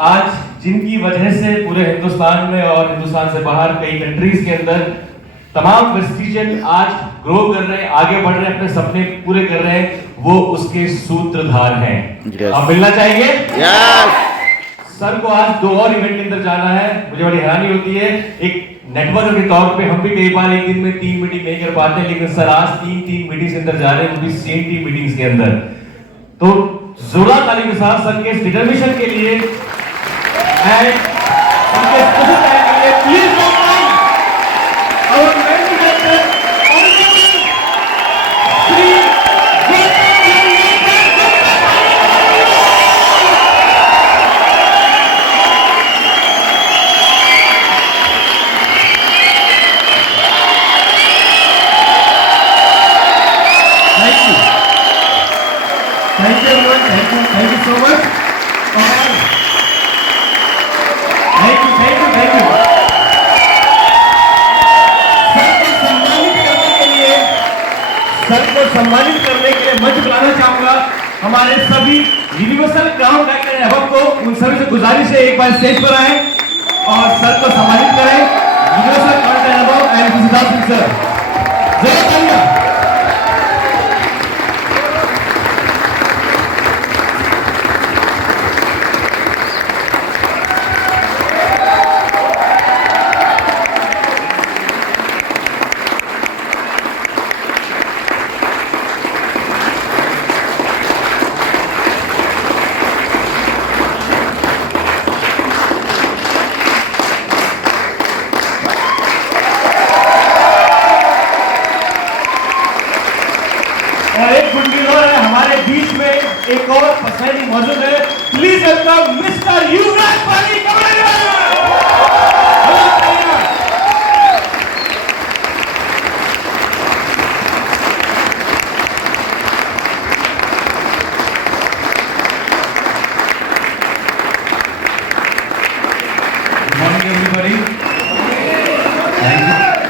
आज जिनकी वजह से पूरे हिंदुस्तान में और हिंदुस्तान से बाहर कई कंट्रीज के अंदर तमाम वेस्टिजियन आज ग्रो कर रहे हैं, आगे बढ़ रहे हैं, अपने सपने पूरे कर रहे हैं, वो उसके सूत्रधार हैं। आप मिलना चाहेंगे? सर को आज 2 और इवेंट के अंदर जाना है। मुझे बड़ी हैरानी होती है, एक नेटवर्कर के तौर पे हम भी कई बार एक दिन में 3 मीटिंग नहीं कर पाते, लेकिन सर आज 3 मीटिंग्स के अंदर जा रहे हैं, वो भी सेम टीम मीटिंग्स के अंदर। तो जोरदार ताली के साथ सर के डिटर्मिनेशन के लिए एंड उनके सपोर्ट के लिए प्लीज और Thank you everyone, thank you so much. और thank you. सर को सम्मानित करने के लिए मंच बुलाना चाहूंगा हमारे सभी यूनिवर्सल क्राउन डायरेक्टर एवं को, उन सभी से गुजारिश है एक बार स्टेज पर आए और सर को सम्मानित करें। यूनिवर्सल क्राउन डायरेक्टर एवं एंड सिद्धार्थ सिंह सर, जय तालियां। और एक गुड न्यूज़ और है, हमारे बीच में एक और पर्सनैलिटी मौजूद है। प्लीज वेलकम मिस्टर युवराज पाली कमरिया। Morning everybody,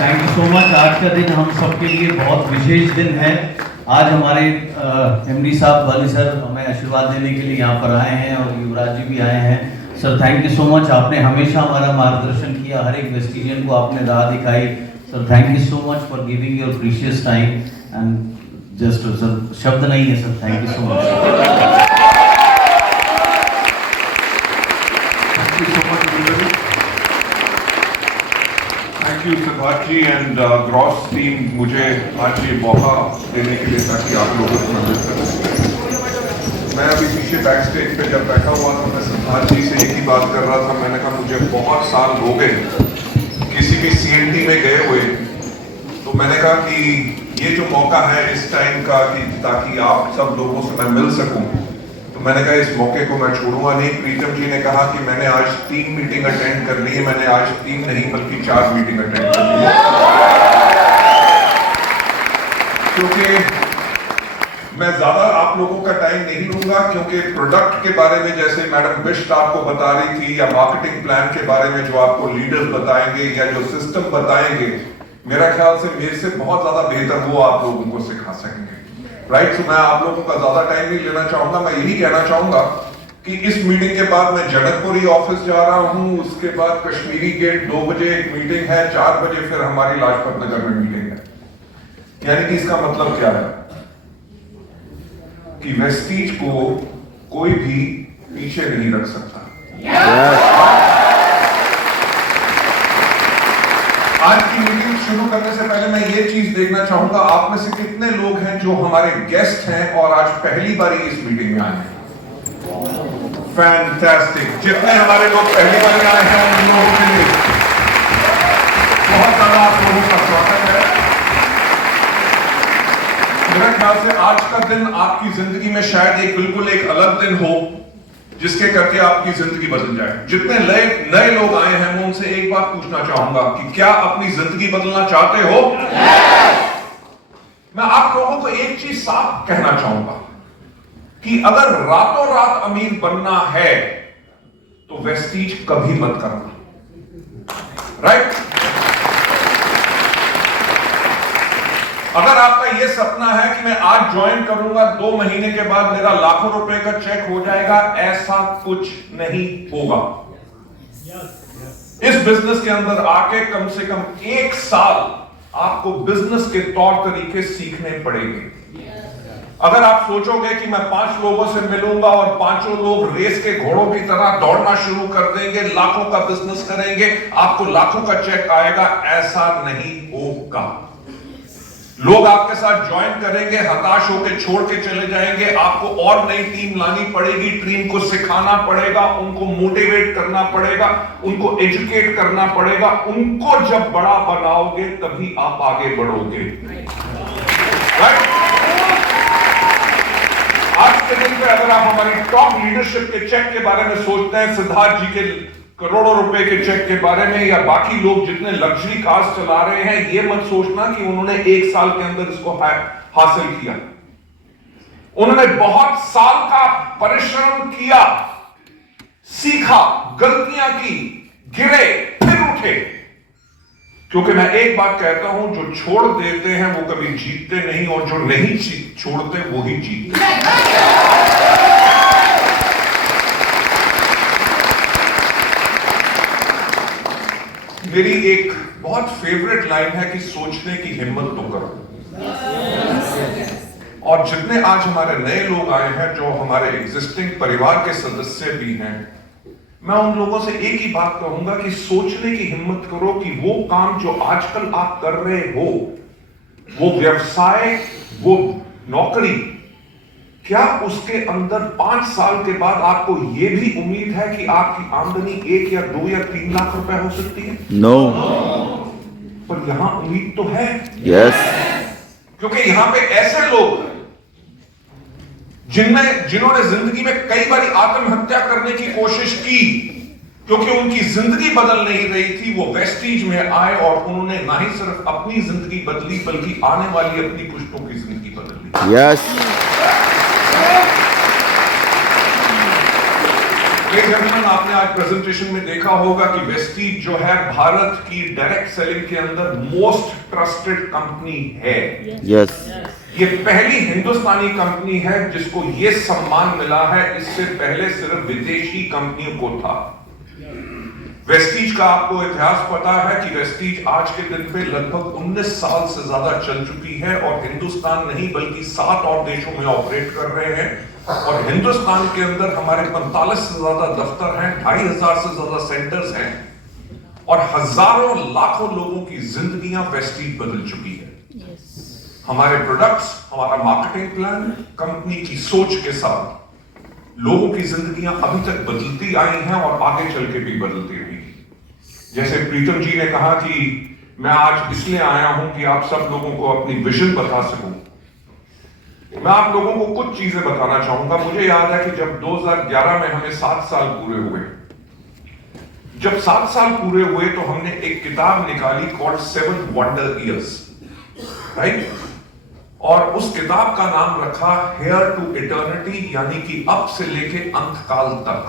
thank you so much. आज का दिन हम सबके लिए बहुत विशेष दिन है। आज हमारे एमडी साहब वाली सर हमें आशीर्वाद देने के लिए यहाँ पर आए हैं और युवराज जी भी आए हैं। Sir thank you so much, आपने हमेशा हमारा मार्गदर्शन किया, हर एक वेस्टिजियन को आपने राह दिखाई। Sir thank you so much for giving your precious time and just sir शब्द नहीं है sir, thank you so much. Thank you Siddharth ji and Gross team, मुझे आज ये मौका देने के लिए ताकि आप लोगों को मैं मिल सकूं। मैं अभी पीछे बैक स्टेज पे जब बैठा हुआ था, मैं सिद्धार्थ जी से एक ही बात कर रहा था। मैंने कहा मुझे बहुत साल हो गए किसी भी CNT में गए हुए, तो मैंने कहा कि ये जो मौका है इस टाइम का कि ताकि आप सब लोगों से मैं मिल सकूं, तो मैंने कहा इस मौके को मैं छोड़ूंगा नहीं। प्रीतम जी ने कहा कि मैंने आज 3 मीटिंग अटेंड कर ली है, मैंने आज 3 नहीं बल्कि 4 मीटिंग अटेंड कर ली है, क्योंकि मैं ज्यादा आप लोगों का टाइम नहीं लूंगा, क्योंकि प्रोडक्ट के बारे में जैसे मैडम बिष्ट आपको बता रही थी, या मार्केटिंग प्लान के बारे में जो आपको लीडर्स बताएंगे या जो सिस्टम बताएंगे, मेरा ख्याल से मेरे से बहुत ज्यादा बेहतर वो आप लोगों को सिखा सकेंगे। राइट, तो मैं आप लोगों का ज्यादा टाइम नहीं लेना चाहूंगा। मैं यही कहना चाहूंगा कि इस मीटिंग के बाद मैं जनकपुरी ऑफिस जा रहा हूं, उसके बाद कश्मीरी गेट 2 बजे एक मीटिंग है, 4 बजे फिर हमारी लाजपत नगर में मीटिंग है। यानी कि इसका मतलब क्या है कि वेस्टीज को कोई भी पीछे नहीं रख सकता। आज की मीटिंग शुरू करने से पहले मैं ये चीज देखना चाहूंगा, आप में से कितने लोग हैं जो हमारे गेस्ट हैं और आज पहली बार इस मीटिंग में आए हैं। फैंटास्टिक, जितने हमारे लोग पहली बार आए हैं उन लोगों के लिए बहुत ज्यादा आप लोगों का स्वागत है। मेरे ख्याल से आज का दिन आपकी जिंदगी में शायद बिल्कुल एक अलग दिन हो, जिसके करके आपकी जिंदगी बदल जाए। जितने नए लोग आए हैं मैं उनसे एक बात पूछना चाहूंगा कि क्या अपनी जिंदगी बदलना चाहते हो? मैं आप लोगों को एक चीज साफ कहना चाहूंगा कि अगर रातों रात अमीर बनना है तो वेस्टीज कभी मत करना। राइट, अगर आपका यह सपना है कि मैं आज ज्वाइन करूंगा, 2 महीने के बाद मेरा लाखों रुपए का चेक हो जाएगा, ऐसा कुछ नहीं होगा। इस बिजनेस के अंदर आके कम से कम 1 साल आपको बिजनेस के तौर तरीके सीखने पड़ेंगे। अगर आप सोचोगे कि मैं 5 लोगों से मिलूंगा और 5 लोग रेस के घोड़ों की तरह दौड़ना शुरू कर देंगे, लाखों का बिजनेस करेंगे, आपको लाखों का चेक आएगा, ऐसा नहीं होगा। लोग आपके साथ ज्वाइन करेंगे, हताश होकर छोड़ के चले जाएंगे, आपको और नई टीम लानी पड़ेगी, टीम को सिखाना पड़ेगा, उनको मोटिवेट करना पड़ेगा, उनको एजुकेट करना पड़ेगा। उनको जब बड़ा बनाओगे तभी आप आगे बढ़ोगे। राइट? आज के दिन पे अगर आप हमारी टॉप लीडरशिप के चेक के बारे में सोचते हैं, सिद्धार्थ जी के करोड़ों रुपए के चेक के बारे में, या बाकी लोग जितने लग्जरी कार्स चला रहे हैं, ये मत सोचना कि उन्होंने 1 साल के अंदर इसको हासिल किया। उन्होंने बहुत साल का परिश्रम किया, सीखा, गलतियां की, गिरे, फिर उठे। क्योंकि मैं एक बात कहता हूं, जो छोड़ देते हैं वो कभी जीतते नहीं, और जो नहीं छोड़ते वो ही जीतते। मेरी एक बहुत फेवरेट लाइन है कि सोचने की हिम्मत तो करो। और जितने आज हमारे नए लोग आए हैं, जो हमारे एग्जिस्टिंग परिवार के सदस्य भी हैं, मैं उन लोगों से एक ही बात कहूंगा कि सोचने की हिम्मत करो कि वो काम जो आजकल आप कर रहे हो, वो व्यवसाय, वो नौकरी, क्या उसके अंदर 5 साल के बाद आपको यह भी उम्मीद है कि आपकी आमदनी 1 या 2 या 3 लाख रुपए हो सकती है? नो। पर यहां उम्मीद तो है। यस। क्योंकि यहां पे ऐसे लोग जिन्होंने जिंदगी में कई बार आत्महत्या करने की कोशिश की, क्योंकि उनकी जिंदगी बदल नहीं रही थी। वो वेस्टीज में आए और उन्होंने ना ही सिर्फ अपनी जिंदगी बदली, बल्कि आने वाली अपनी पुश्तों की जिंदगी बदल ली। यस। आपने आज प्रेजेंटेशन में देखा होगा कि वेस्टीज जो है भारत की डायरेक्ट सेलिंग के अंदर मोस्ट ट्रस्टेड कंपनी है। यस। ये पहली हिंदुस्तानी कंपनी है जिसको ये सम्मान मिला है। इससे पहले सिर्फ विदेशी कंपनियों को था। वेस्टीज का आपको इतिहास पता है कि वेस्टीज आज के दिन पे लगभग 19 साल से ज्यादा चल चुकी है और हिंदुस्तान नहीं बल्कि 7 और देशों में ऑपरेट कर रहे हैं। और हिंदुस्तान के अंदर हमारे 45 से ज्यादा दफ्तर हैं, 2500 से ज्यादा सेंटर्स हैं और हजारों लाखों लोगों की जिंदगियां वेस्टीज बदल चुकी है। हमारे प्रोडक्ट्स, हमारा मार्केटिंग प्लान, कंपनी की सोच के साथ लोगों की जिंदगियां अभी तक बदलती आई हैं और आगे चल के भी बदलती रहेंगी। जैसे प्रीतम जी ने कहा कि मैं आज इसलिए आया हूं कि आप सब लोगों को अपनी विजन बता सकूं। मैं आप लोगों को कुछ चीजें बताना चाहूंगा। मुझे याद है कि जब 2011 में हमें 7 साल पूरे हुए, जब 7 साल पूरे हुए तो हमने एक किताब निकाली कॉल्ड 7 वंडर ईयर्स, राइट? और उस किताब का नाम रखा हेयर टू इटर्निटी, यानी कि अब से लेके अंत काल तक।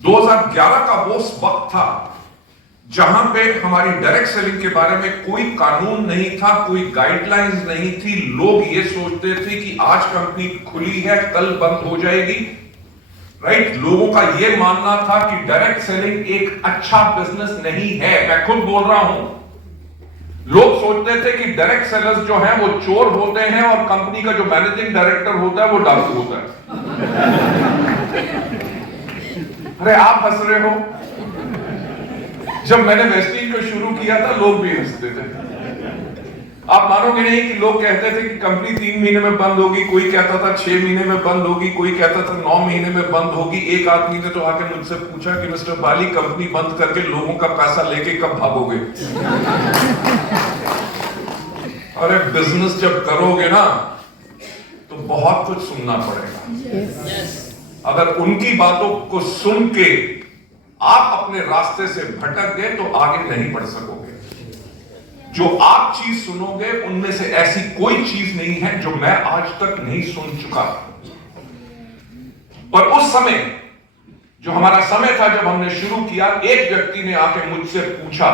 2011 का वो वक्त था जहां पे हमारी डायरेक्ट सेलिंग के बारे में कोई कानून नहीं था, कोई गाइडलाइंस नहीं थी। लोग ये सोचते थे कि आज कंपनी खुली है, कल बंद हो जाएगी, राइट? लोगों का ये मानना था कि डायरेक्ट सेलिंग एक अच्छा बिजनेस नहीं है। मैं खुद बोल रहा हूं, लोग सोचते थे कि डायरेक्ट सेलर्स जो हैं वो चोर होते हैं और कंपनी का जो मैनेजिंग डायरेक्टर होता है वो डाकू होता है। अरे आप हंस रहे हो। जब मैंने वेस्टीज को शुरू किया था लोग भी हंसते थे। आप मानोगे नहीं कि लोग कहते थे कि कंपनी 3 महीने में बंद होगी, कोई कहता था 6 महीने में बंद होगी, कोई कहता था 9 महीने में बंद होगी। एक आदमी ने तो आके मुझसे पूछा कि मिस्टर बाली, कंपनी बंद करके लोगों का पैसा लेके कब भागोगे? अरे बिजनेस जब करोगे ना तो बहुत कुछ सुनना पड़ेगा। अगर उनकी बातों को सुन के आप अपने रास्ते से भटक गए तो आगे नहीं बढ़ सकोगे। जो आप चीज सुनोगे उनमें से ऐसी कोई चीज नहीं है जो मैं आज तक नहीं सुन चुका। पर उस समय जो हमारा समय था जब हमने शुरू किया, एक व्यक्ति ने आके मुझसे पूछा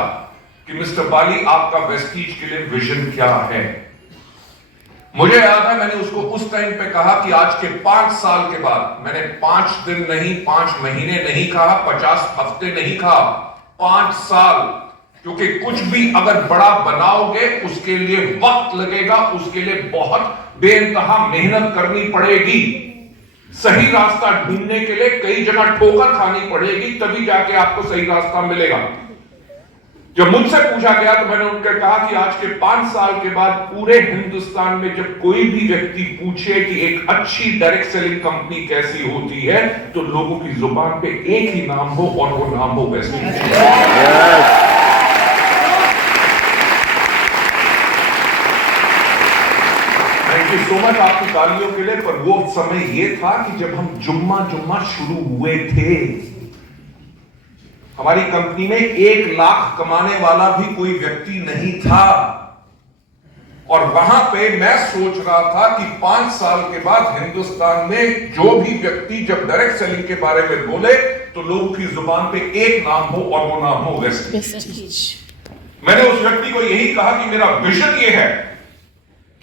कि मिस्टर बाली आपका वेस्टीज के लिए विजन क्या है। मुझे याद है मैंने उसको उस टाइम पे कहा कि आज के 5 साल के बाद, मैंने 5 दिन नहीं, 5 महीने नहीं कहा, 50 हफ्ते नहीं कहा, 5 साल, क्योंकि कुछ भी अगर बड़ा बनाओगे उसके लिए वक्त लगेगा, उसके लिए बहुत बेइंतहा मेहनत करनी पड़ेगी, सही रास्ता ढूंढने के लिए कई जगह ठोकर खानी पड़ेगी, तभी जाके आपको सही रास्ता मिलेगा। जब मुझसे पूछा गया तो मैंने उनके कहा कि आज के 5 साल के बाद पूरे हिंदुस्तान में जब कोई भी व्यक्ति पूछे कि एक अच्छी डायरेक्ट सेलिंग कंपनी कैसी होती है, तो लोगों की जुबान पे एक ही नाम हो और वो नाम हो Vestige. Thank you so much आपकी तालियों के लिए। पर वो समय ये था कि जब हम जुम्मा शुरू हुए थे, हमारी कंपनी में 1 लाख कमाने वाला भी कोई व्यक्ति नहीं था, और वहां पे मैं सोच रहा था कि 5 साल के बाद हिंदुस्तान में जो भी व्यक्ति जब डायरेक्ट सेलिंग के बारे में बोले तो लोगों की जुबान पे एक नाम हो और वो नाम हो वेस्टीज। मैंने उस व्यक्ति को यही कहा कि मेरा विजन ये है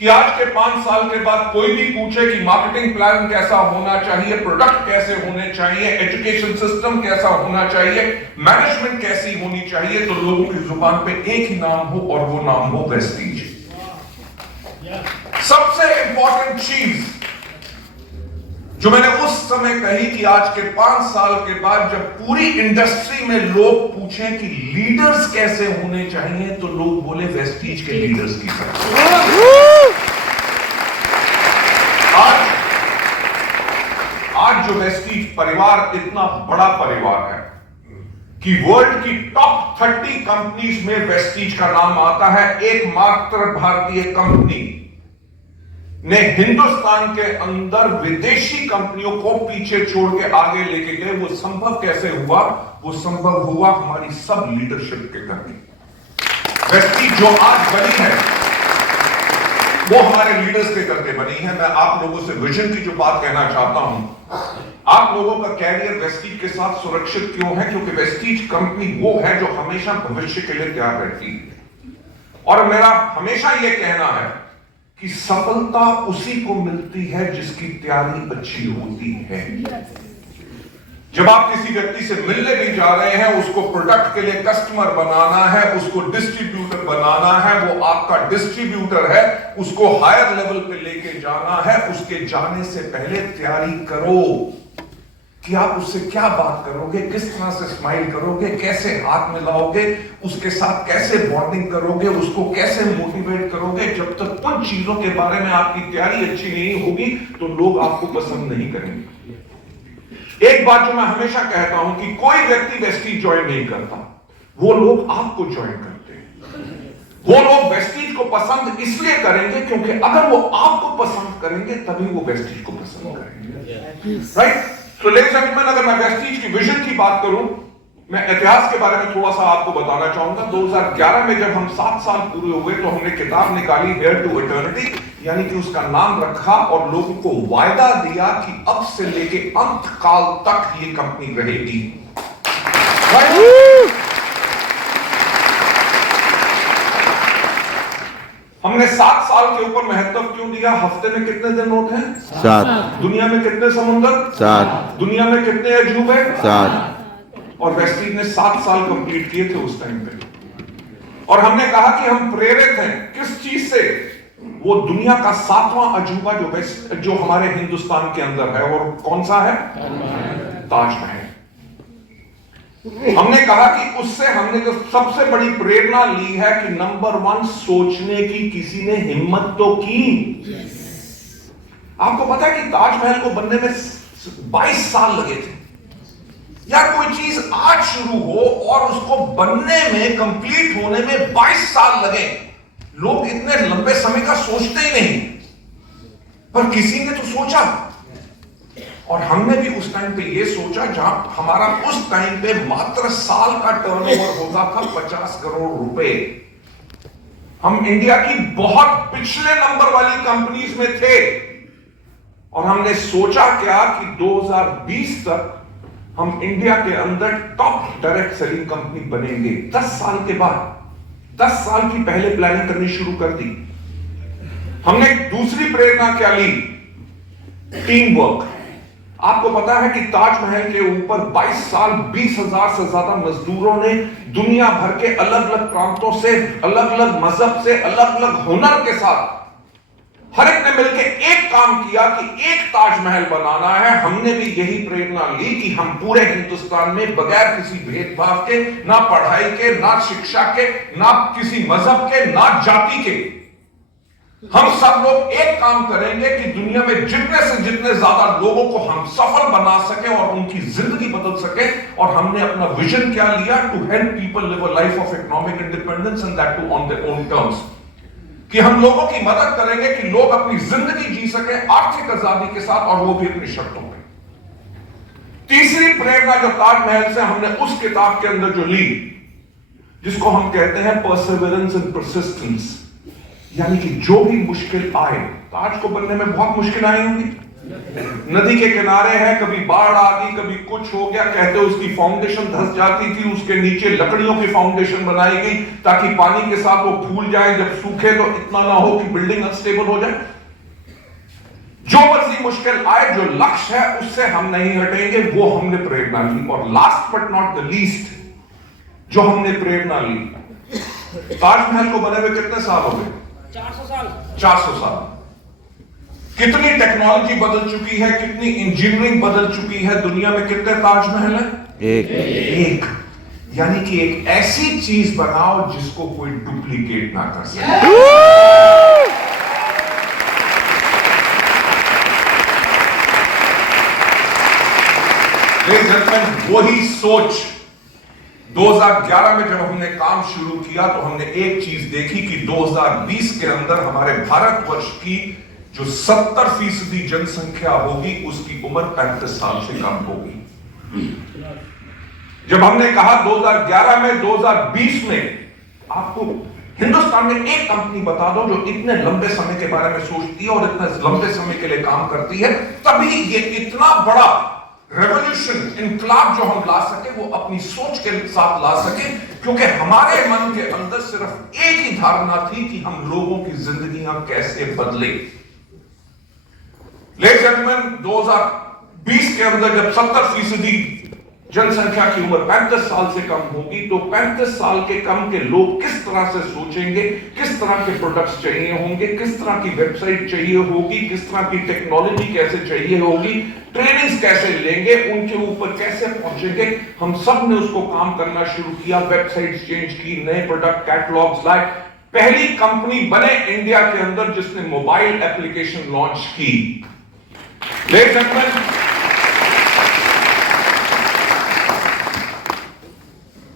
कि आज के 5 साल के बाद कोई भी पूछे कि मार्केटिंग प्लान कैसा होना चाहिए, प्रोडक्ट कैसे होने चाहिए, एजुकेशन सिस्टम कैसा होना चाहिए, मैनेजमेंट कैसी होनी चाहिए, तो लोगों की जुबान पे एक ही नाम हो और वो नाम हो वेस्टीज। सबसे इंपॉर्टेंट चीज जो मैंने उस समय कही कि आज के 5 साल के बाद जब पूरी इंडस्ट्री में लोग पूछें कि लीडर्स कैसे होने चाहिए, तो लोग बोले वेस्टीज के लीडर्स की तरह। आज जो वेस्टीज परिवार इतना बड़ा परिवार है कि वर्ल्ड की टॉप 30 कंपनीज में वेस्टीज का नाम आता है। एकमात्र भारतीय कंपनी ने हिंदुस्तान के अंदर विदेशी कंपनियों को पीछे छोड़ के आगे लेके गए। वो संभव कैसे हुआ? वो संभव हुआ हमारी सब लीडरशिप के करके। वेस्टीज जो आज बनी है वो हमारे लीडर्स के करके बनी है। मैं आप लोगों से विजन की जो बात कहना चाहता हूं, आप लोगों का कैरियर वेस्टीज के साथ सुरक्षित क्यों है? क्योंकि वेस्टीज कंपनी वो है जो हमेशा भविष्य के लिए तैयार रहती है। और मेरा हमेशा यह कहना है कि सफलता उसी को मिलती है जिसकी तैयारी अच्छी होती है। जब आप किसी व्यक्ति से मिलने भी जा रहे हैं, उसको प्रोडक्ट के लिए कस्टमर बनाना है, उसको डिस्ट्रीब्यूटर बनाना है, वो आपका डिस्ट्रीब्यूटर है, उसको हायर लेवल पे लेके जाना है, उसके जाने से पहले तैयारी करो कि आप उससे क्या बात करोगे, किस तरह से स्माइल करोगे, कैसे हाथ मिलाओगे, उसके साथ कैसे बॉन्डिंग करोगे, उसको कैसे मोटिवेट करोगे। जब तक उन चीजों के बारे में आपकी तैयारी अच्छी नहीं होगी तो लोग आपको पसंद नहीं करेंगे। एक बात जो मैं हमेशा कहता हूं कि कोई व्यक्ति वेस्टीज ज्वाइन नहीं करता, वो लोग आपको ज्वाइन करते हैं। वो लोग वेस्टीज को पसंद इसलिए करेंगे क्योंकि अगर वो आपको पसंद करेंगे तभी वो वेस्टीज को पसंद करेंगे। राइट? तो लेडीज एंड जेंटलमैन, अगर मैं वेस्टीज की विजन की बात करूं, मैं इतिहास के बारे में थोड़ा सा आपको बताना चाहूंगा। 2011 में जब हम 7 साल पूरे हुए तो हमने किताब निकाली हेयर टू इटर्निटी, यानी कि उसका नाम रखा और लोगों को वायदा दिया कि अब से लेके अंत काल तक ये कंपनी रहेगी। हमने 7 साल के ऊपर महत्व क्यों दिया? हफ्ते में कितने दिन होते हैं? 7। दुनिया में कितने समुद्र? 7। दुनिया में कितने अजूबे? 7। और वेस्टीज ने 7 साल कंप्लीट किए थे उस टाइम पे। और हमने कहा कि हम प्रेरित हैं किस चीज से? वो दुनिया का 7वां अजूबा जो हमारे हिंदुस्तान के अंदर है, और कौन सा है? ताजमहल। हमने कहा कि उससे हमने जो सबसे बड़ी प्रेरणा ली है कि नंबर 1 सोचने की किसी ने हिम्मत तो की। आपको पता है कि ताजमहल को बनने में 22 साल लगे थे। यार, कोई चीज आज शुरू हो और उसको बनने में, कंप्लीट होने में 22 साल लगे, लोग इतने लंबे समय का सोचते ही नहीं, पर किसी ने तो सोचा। और हमने भी उस टाइम पे ये सोचा जहां हमारा उस टाइम पे मात्र साल का टर्नओवर होता था 50 करोड़ रुपए। हम इंडिया की बहुत पिछले नंबर वाली कंपनीज में थे, और हमने सोचा क्या कि 2020 तक हम इंडिया के अंदर टॉप डायरेक्ट सेलिंग कंपनी बनेंगे। 10 साल के बाद 10 साल की पहले प्लानिंग करनी शुरू कर दी। हमने दूसरी प्रेरणा क्या ली? Team work. आपको पता है कि ताजमहल के ऊपर 22 साल 20,000 से ज्यादा मजदूरों ने दुनिया भर के अलग अलग प्रांतों से, अलग अलग मजहब से, अलग अलग हुनर के साथ हर एक ने मिलकर एक काम किया कि एक ताजमहल बनाना है। हमने भी यही प्रेरणा ली कि हम पूरे हिंदुस्तान में बगैर किसी भेदभाव के, ना पढ़ाई के, ना शिक्षा के, ना किसी मजहब के, ना जाति के, हम सब लोग एक काम करेंगे कि दुनिया में जितने से जितने ज्यादा लोगों को हम सफल बना सके और उनकी जिंदगी बदल सके। और हमने अपना विजन क्या लिया? To help people live a life of economic independence and that too on their own terms. कि हम लोगों की मदद करेंगे कि लोग अपनी जिंदगी जी सके आर्थिक आजादी के साथ, और वो भी अपनी शर्तों में। तीसरी प्रेरणा जो ताजमहल से हमने उस किताब के अंदर जो ली, जिसको हम कहते हैं परसिवरेंस एंड परसिस्टेंस, यानी कि जो भी मुश्किल आए, ताज को बनने में बहुत मुश्किल आई होंगी। नदी के किनारे है, कभी बाढ़ आ गई, कभी कुछ हो गया, कहते उसकी फाउंडेशन धंस जाती थी, उसके नीचे लकड़ियों की फाउंडेशन बनाई गई ताकि पानी के साथ वो फूल जाए, जब सूखे तो इतना ना हो कि बिल्डिंग अनस्टेबल हो जाए। जो मर्जी मुश्किल आए, जो लक्ष्य है उससे हम नहीं हटेंगे, वो हमने प्रेरणा ली। और last but not the least, जो हमने प्रेरणा ली, ताजमहल को बने हुए कितने साल हो गए? 400 साल। कितनी टेक्नोलॉजी बदल चुकी है, कितनी इंजीनियरिंग बदल चुकी है। दुनिया में कितने ताजमहल हैं? एक। यानी कि एक ऐसी चीज बनाओ जिसको कोई डुप्लीकेट ना कर सके। वही सोच 2011 में जब हमने काम शुरू किया तो हमने एक चीज देखी कि 2020 के अंदर हमारे भारतवर्ष की जो 70% जनसंख्या होगी उसकी उम्र 35 साल से कम होगी। जब हमने कहा 2011 में, 2020 में आपको हिंदुस्तान में एक कंपनी बता दो जो इतने लंबे समय के बारे में सोचती है और इतने लंबे समय के लिए काम करती है, तभी ये इतना बड़ा रेवोल्यूशन, इनकलाब जो हम ला सके वो अपनी सोच के साथ ला सके, क्योंकि हमारे मन के अंदर सिर्फ एक ही धारणा थी कि हम लोगों की जिंदगियां कैसे बदले। लेकिन 2020 के अंदर जब 70% जनसंख्या की उम्र 35 साल से कम होगी, तो 35 साल के कम के लोग किस तरह से सोचेंगे, किस तरह के प्रोडक्ट्स चाहिए होंगे, किस तरह की वेबसाइट चाहिए होगी, किस तरह की टेक्नोलॉजी कैसे चाहिए होगी, ट्रेनिंग्स कैसे लेंगे, उनके ऊपर कैसे पहुंचेंगे। हम सब ने उसको काम करना शुरू किया, वेबसाइट्स चेंज की, नए प्रोडक्ट कैटलॉग्स लाए। पहली कंपनी बने इंडिया के अंदर जिसने मोबाइल एप्लीकेशन लॉन्च की।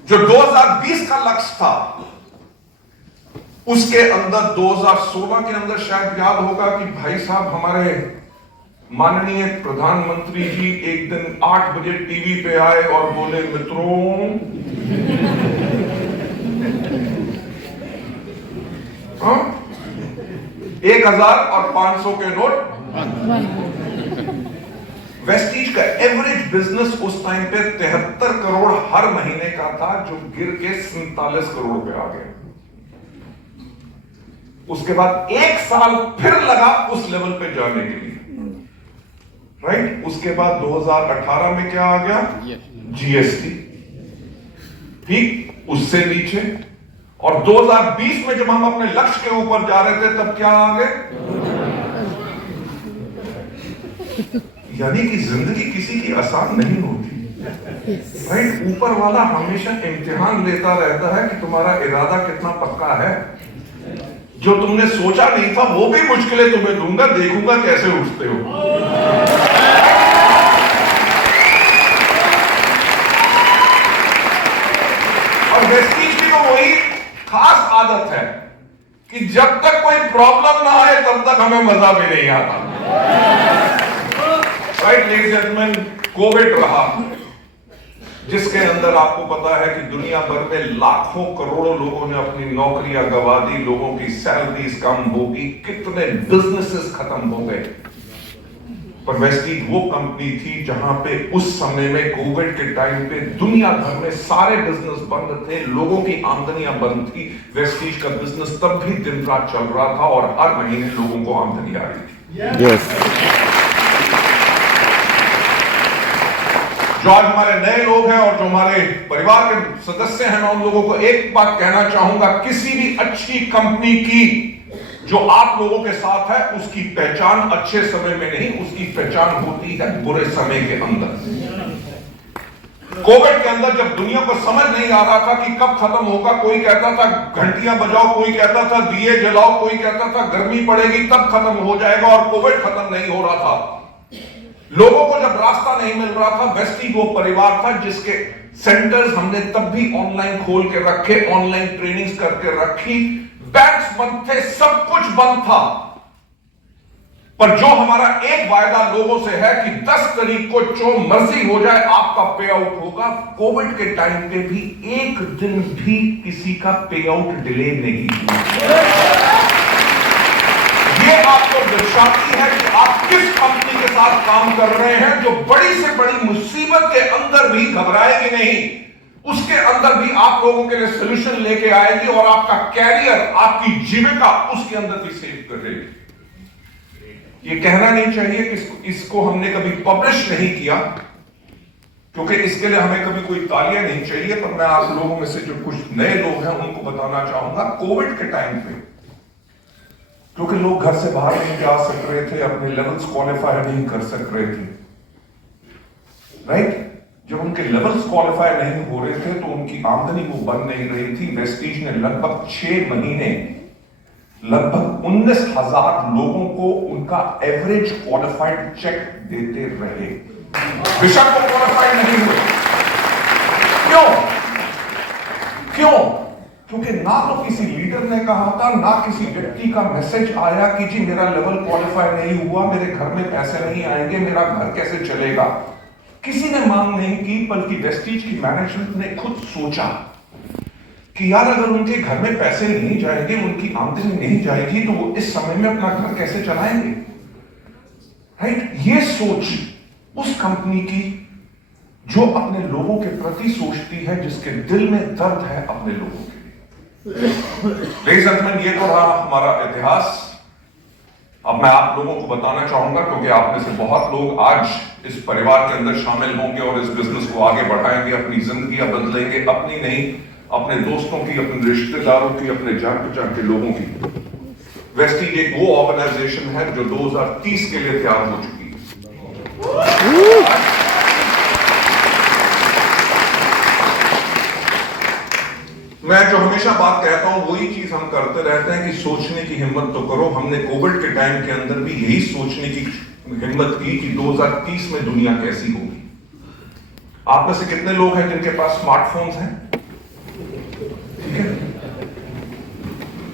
जो 2020 का लक्ष्य था, उसके अंदर 2016 के अंदर शायद याद होगा कि भाई साहब हमारे माननीय प्रधानमंत्री जी एक दिन 8 बजे टीवी पे आए और बोले, मित्रों 1000 और 500 के नोट। वेस्टीज का एवरेज बिजनेस उस टाइम पे 73 करोड़ हर महीने का था, जो गिर के 47 करोड़ पे आ गया। उसके बाद एक साल फिर लगा उस लेवल पे जाने के लिए, राइट। उसके बाद 2018 में क्या आ गया? जीएसटी, ठीक, उससे नीचे। और 2020 में जब हम अपने लक्ष्य के ऊपर जा रहे थे तब क्या आ गए? यानी कि जिंदगी किसी की आसान नहीं होती, राइट। ऊपर वाला हमेशा इम्तिहान लेता रहता है कि तुम्हारा इरादा कितना पक्का है। जो तुमने सोचा नहीं था वो भी मुश्किलें तुम्हें दूंगा, देखूंगा कैसे उठते हो। और वेस्टीज की तो वही खास आदत है कि जब तक कोई प्रॉब्लम ना आए तब तक हमें मजा भी नहीं आता, right. Ladies and gentleman, Covid रहा जिसके अंदर आपको पता है कि दुनिया भर में लाखों करोड़ों लोगों ने अपनी नौकरियां गंवा दी, लोगों की सैलरीज कम होगी, कितने बिजनेसेस खत्म हो गए। पर वेस्टीज वो कंपनी थी जहां पे उस समय में कोविड के टाइम पे दुनिया भर में सारे बिजनेस बंद थे, लोगों की आमदनियां बंद थी। वेस्टीज का बिजनेस तब भी दिन रात चल रहा था और हर महीने लोगों को आमदनी आ रही थी। Yes. जो आज हमारे नए लोग हैं और जो हमारे परिवार के सदस्य हैं, मैं उन लोगों को एक बात कहना चाहूंगा, किसी भी अच्छी कंपनी की जो आप लोगों के साथ है उसकी पहचान अच्छे समय में नहीं, उसकी पहचान होती है बुरे समय के अंदर। कोविड के अंदर जब दुनिया को समझ नहीं आ रहा था कि कब खत्म होगा, कोई कहता था घंटियां बजाओ, कोई कहता था दिए जलाओ, कोई कहता था गर्मी पड़ेगी तब खत्म हो जाएगा, और कोविड खत्म नहीं हो रहा था। लोगों को जब रास्ता नहीं मिल रहा था, वेस्टीज वो परिवार था जिसके सेंटर्स हमने तब भी ऑनलाइन खोल के रखे, ऑनलाइन ट्रेनिंग्स करके रखी। बैंक्स बंद थे, सब कुछ बंद था, पर जो हमारा एक वायदा लोगों से है कि 10 तारीख को जो मर्जी हो जाए आपका पे आउट होगा। कोविड के टाइम पे भी एक दिन भी किसी का पे आउट डिले नहीं हुआ। ये आपको दर्शाती है कि आप किस कंपनी के साथ काम कर रहे हैं, जो बड़ी से बड़ी मुसीबत के अंदर भी घबराएगी नहीं, उसके अंदर भी आप लोगों के लिए सॉल्यूशन लेके आएगी और आपका कैरियर, आपकी जीविका उसके अंदर भी सेव करेगी। ये कहना नहीं चाहिए कि इसको हमने कभी पब्लिश नहीं किया, क्योंकि इसके लिए हमें कभी कोई तालियां नहीं चाहिए, पर मैं आप लोगों में से जो कुछ नए लोग हैं उनको बताना चाहूंगा, कोविड के टाइम पे क्योंकि लोग घर से बाहर नहीं जा सक रहे थे, अपने लेवल्स क्वालिफाई नहीं कर सक रहे थे, राइट? जब उनके लेवल्स क्वालिफाई नहीं हो रहे थे तो उनकी आमदनी वो बन नहीं रही थी। वेस्टीज ने लगभग 6 महीने लगभग 19,000 लोगों को उनका एवरेज क्वालिफाइड चेक देते रहे, बेशक वो क्वालिफाइड नहीं हुए। क्यों? क्योंकि ना तो किसी लीडर ने कहा था, ना किसी व्यक्ति का मैसेज आया कि जी मेरा लेवल क्वालिफाई नहीं हुआ, मेरे घर में पैसे नहीं आएंगे, मेरा घर कैसे चलेगा। किसी ने मांग नहीं की, बल्कि वेस्टीज की मैनेजमेंट ने खुद सोचा कि यार अगर उनके घर में पैसे नहीं जाएंगे, उनकी आमदनी नहीं जाएगी, तो वो इस समय में अपना घर कैसे चलाएंगे, राइट? ये सोच उस कंपनी की जो अपने लोगों के प्रति सोचती है, जिसके दिल में दर्द है अपने लोगों के लिए। Ladies and gentlemen, ये तो रहा हमारा इतिहास। अब मैं आप लोगों को बताना चाहूंगा, क्योंकि आप में से बहुत लोग आज इस परिवार के अंदर शामिल होंगे और इस बिजनेस को आगे बढ़ाएंगे, अपनी जिंदगी बदलेंगे, अपनी नहीं, अपने दोस्तों की, अपने रिश्तेदारों की, अपने जान पहचान के लोगों की। वेस्टीज एक वो ऑर्गेनाइजेशन है जो 2030 के लिए तैयार हो चुकी है। मैं जो हमेशा बात कहता हूं वही चीज हम करते रहते हैं कि सोचने की हिम्मत तो करो। हमने कोविड के टाइम के अंदर भी यही सोचने की हिम्मत की कि 2030 में दुनिया कैसी होगी। आप में से कितने लोग हैं जिनके पास स्मार्टफोन्स हैं? ठीक है,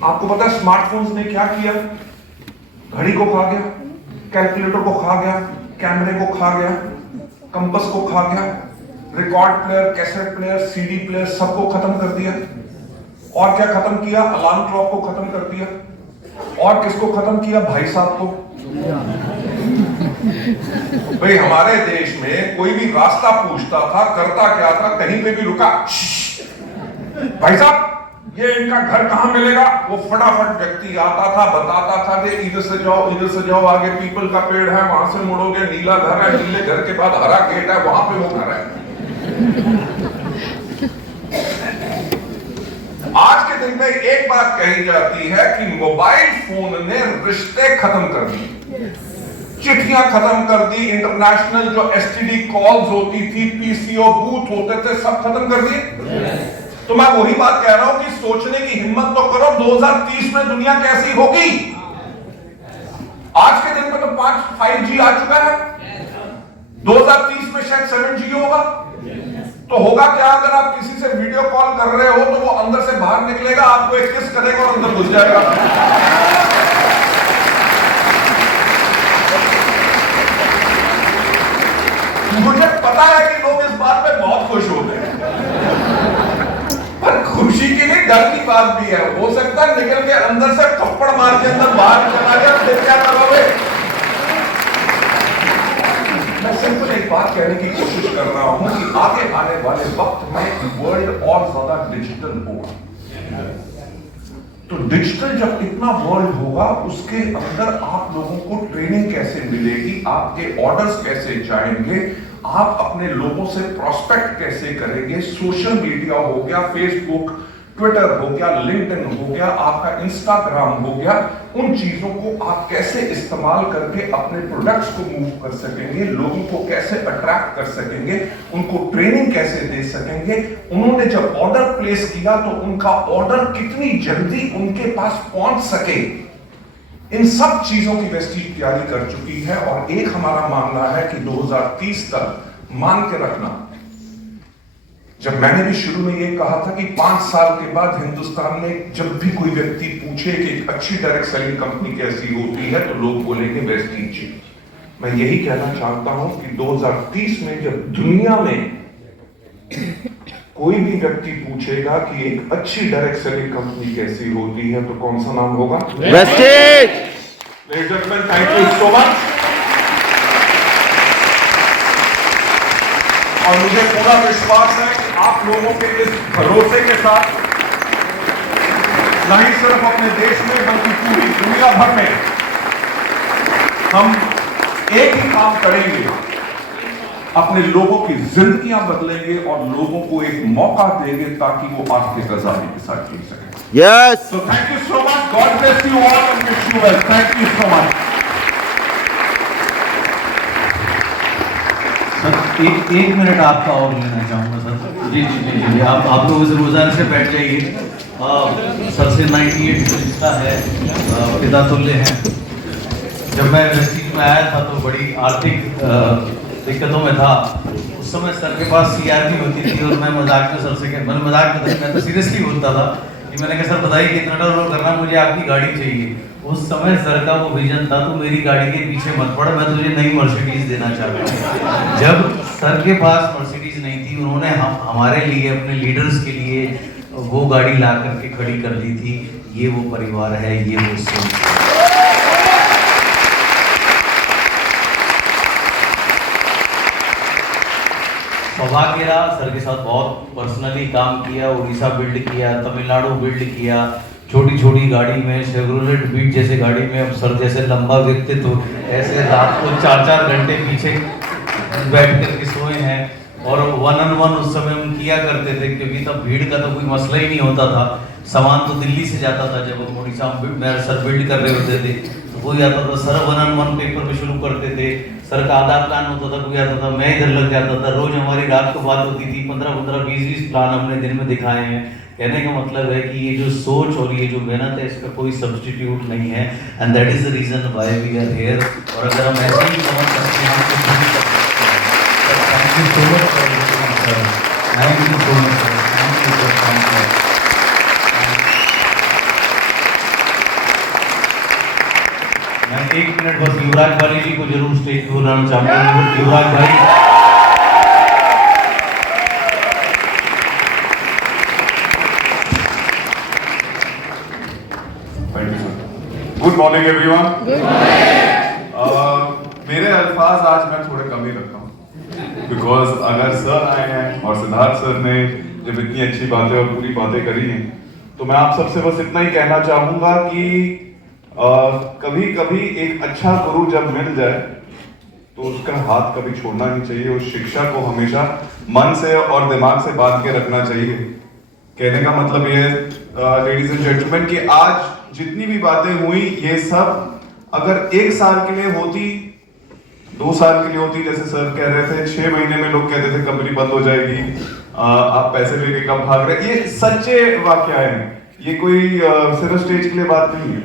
आपको पता है स्मार्टफोन्स ने क्या किया? घड़ी को खा गया, कैलकुलेटर को खा गया, कैमरे को खा गया, कंपास को खा गया, record player, cassette player, CD player, सबको खत्म कर दिया। और क्या खत्म किया? अलार्म क्लॉक को खत्म कर दिया। और किसको खत्म किया? भाई साहब को। भाई हमारे देश में कोई भी रास्ता पूछता था, करता क्या था, कहीं पे भी रुका, भाई साहब ये इनका घर कहां मिलेगा? वो फटाफट व्यक्ति आता था, बताता था कि इधर से जाओ, आगे पीपल का पेड़ है, वहां से मुड़ोगे, नीला घर है, नीले घर के बाद हरा गेट है, वहां पे वो घर है। आज के दिन में एक बात कही जाती है कि मोबाइल फोन ने रिश्ते खत्म कर दिए, चिट्ठियां खत्म कर दी, इंटरनेशनल जो एसटीडी कॉल्स होती थी, पीसीओ बूथ होते थे, सब खत्म कर दिए। तो मैं वही बात कह रहा हूं कि सोचने की हिम्मत तो करो, 2030 में दुनिया कैसी होगी। आज के दिन में तो 5G आ चुका है, 2030 में शायद 7G होगा। तो होगा क्या? अगर आप किसी से वीडियो कॉल कर रहे हो तो वो अंदर से बाहर निकलेगा, आपको एक किस करेगा और अंदर घुस जाएगा। मुझे पता है कि लोग इस बात पे बहुत खुश होते हैं, पर खुशी की नहीं, डर की बात भी है। हो सकता है निकल के अंदर से थप्पड़ मार के अंदर बाहर चला जाए, फिर क्या करोगे? सिंपल एक बात कहने की कोशिश कर रहा हूं कि आगे आने वाले वक्त में वर्ल्ड और ज्यादा डिजिटल होगा। तो डिजिटल जब इतना वर्ल्ड होगा, उसके अंदर आप लोगों को ट्रेनिंग कैसे मिलेगी, आपके ऑर्डर्स कैसे जाएंगे, आप अपने लोगों से प्रोस्पेक्ट कैसे करेंगे। सोशल मीडिया हो गया, फेसबुक, ट्विटर हो गया, लिंक्डइन हो गया, आपका इंस्टाग्राम हो गया, उन चीजों को आप कैसे इस्तेमाल करके अपने प्रोडक्ट्स को मूव कर सकेंगे, लोगों को कैसे अट्रैक्ट कर सकेंगे, उनको ट्रेनिंग कैसे दे सकेंगे। उन्होंने जब ऑर्डर प्लेस किया तो उनका ऑर्डर कितनी जल्दी उनके पास पहुंच सके, इन सब चीजों की वेस्टीज तैयारी कर चुकी है। और एक हमारा मानना है कि 2030 तक मान के रखना, जब मैंने भी शुरू में ये कहा था कि 5 साल के बाद हिंदुस्तान में जब भी कोई व्यक्ति पूछे कि एक अच्छी डायरेक्ट सेलिंग कंपनी कैसी होती है, तो लोग बोलेंगे वेस्टीज। मैं यही कहना चाहता हूं कि 2030 में जब दुनिया में कोई भी व्यक्ति पूछेगा कि एक अच्छी डायरेक्ट सेलिंग कंपनी कैसी होती है, तो कौन सा नाम होगा? Vestige. Ladies and gentlemen, thank you so much। और मुझे पूरा विश्वास है कि आप लोगों के इस भरोसे के साथ नहीं सिर्फ अपने देश में बल्कि पूरी दुनिया भर में हम एक ही काम करेंगे, अपने लोगों की जिंदगियां बदलेंगे और लोगों को एक मौका देंगे ताकि वो आपके आजादी के साथ जी सकें। Yes. So thank you so much. God bless you all and wish you well. Thank you so much. Sir एक मिनट आपका और लेना चाहूँगा सर। जी जी जी जी, आप लोगों से गुजारिश से बैठ जाइए। सर से 98 का रिश्ता है, पिता तुल्य हैं। जब मैं वेस्टीज में आया था तो बड़ी आर्थिक दिक्कतों में था। उस समय सर के पास CRV होती थी और मैं मजाक में सर से मैं तो सीरियसली बोलता था कि मैंने कहा सर बताइए कितना टर्न करना, मुझे आपकी गाड़ी चाहिए। उस समय सर का वो विजन था, तो मेरी गाड़ी के पीछे मत पड़, मैं तुझे नई मर्सिडीज देना चाहता हूँ। जब सर के पास मर्सिडीज नहीं थी, उन्होंने हमारे लिए, अपने लीडर्स के लिए वो गाड़ी ला करके खड़ी कर दी थी। ये वो परिवार है, ये वो सोच। सौभाग्य रहा, सर के साथ बहुत पर्सनली काम किया, उड़ीसा बिल्ड किया, तमिलनाडु बिल्ड किया, छोटी छोटी गाड़ी में, शेवरोलेट बीट जैसे गाड़ी में। अब सर जैसे लंबा व्यक्तित्व तो ऐसे रात को 4-4 घंटे पीछे बैठ करके सोए हैं। और 1-on-1 उस समय हम किया करते थे, क्योंकि तब भीड़ का तो कोई मसला ही नहीं होता था। सामान तो दिल्ली से जाता था, जब हम उड़ीसा में सर बिल्ड कर रहे होते थे तो कोई आता था, सर 1-on-1 पेपर पे शुरू करते थे। सर का आधा प्लान होता था, कोई आता था, मैं इधर लग जाता था। रोज हमारी रात को बात होती थी, 15-15, 20-20 प्लान हमने दिन में दिखाए हैं। कहने का मतलब है कि ये जो सोच और ये जो मेहनत है, इसका कोई सब्स्टिट्यूट नहीं है। And that is the reason why we are here. और अगर हम ऐसे ही समझ सकते हैं, हम कुछ भी कर सकते हैं। Thank you so much sir, thank you so much sir, thank you sir, thank you. मैं 1 मिनट बस युवराज भाई जी को जरूर स्टेज पे बुलाना चाहूँगा। युवराज भाई, गुड मॉर्निंग एवरीवन। मेरे अल्फाज आज मैं थोड़े कम ही रखता हूँ, बिकॉज अगर सर आए हैं और सिद्धार्थ सर ने जब इतनी अच्छी बातें और पूरी बातें करी हैं, तो मैं आप सबसे बस इतना ही कहना चाहूंगा कि कभी कभी एक अच्छा गुरु जब मिल जाए तो उसका हाथ कभी छोड़ना नहीं चाहिए। उस शिक्षा को हमेशा मन से और दिमाग से बांध के रखना चाहिए। कहने का मतलब ये है लेडीज एंड जेंटलमैन कि आज जितनी भी बातें हुई, ये सब अगर 1 साल के लिए होती, 2 साल के लिए होती, जैसे सर कह रहे थे 6 महीने में लोग कहते थे कंपनी बंद हो जाएगी, आप पैसे लेके कब भाग रहे, ये सच्चे वाकया हैं। ये कोई सिर्फ स्टेज के लिए बात नहीं है।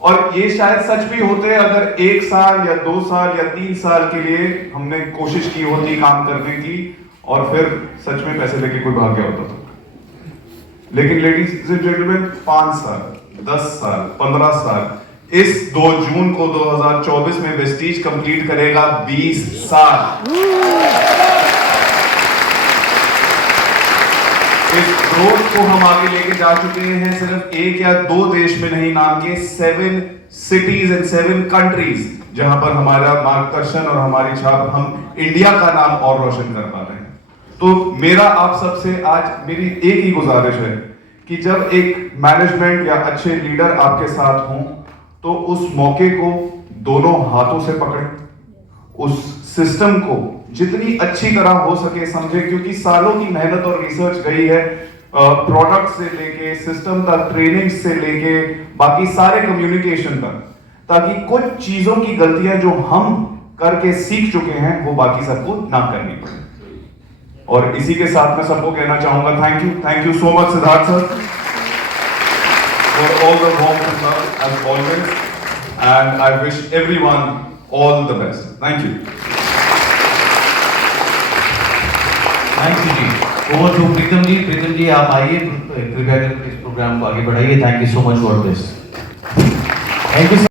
और ये शायद सच भी होते अगर 1 साल या 2 साल या 3 साल के लिए हमने कोशिश की होती काम करने की, और फिर सच में पैसे लेके कोई भाग गया होता था। लेकिन लेडीज एंड जेंटलमैन 5 साल, 10 साल, 15 साल, इस 2 जून को 2024 में वेस्टीज कंप्लीट करेगा 20 साल। इस ग्रोथ को हम आगे लेके जा चुके हैं, सिर्फ 1 या 2 देश में नहीं, नाम के 7 cities and 7 countries, जहां पर हमारा मार्गदर्शन और हमारी छाप, हम इंडिया का नाम और रोशन कर पा रहे हैं। तो मेरा आप सबसे आज मेरी एक ही गुजारिश है कि जब एक मैनेजमेंट या अच्छे लीडर आपके साथ हों तो उस मौके को दोनों हाथों से पकड़ें, उस सिस्टम को जितनी अच्छी तरह हो सके समझे, क्योंकि सालों की मेहनत और रिसर्च गई है प्रोडक्ट से लेके सिस्टम तक, ट्रेनिंग से लेके बाकी सारे कम्युनिकेशन तक, ताकि कुछ चीजों की गलतियां जो हम करके सीख चुके हैं वो बाकी सबको ना करनी पड़े। और इसी के साथ मैं सबको कहना चाहूंगा thank you so much Siddharth sir for all the warm love as always, and I wish everyone all the best. Thank you जी। Over to Pritam ji. प्रीतम जी आप आइए, कृपया करके इस प्रोग्राम को आगे बढ़ाइए। Thank you so much for this. Thank you.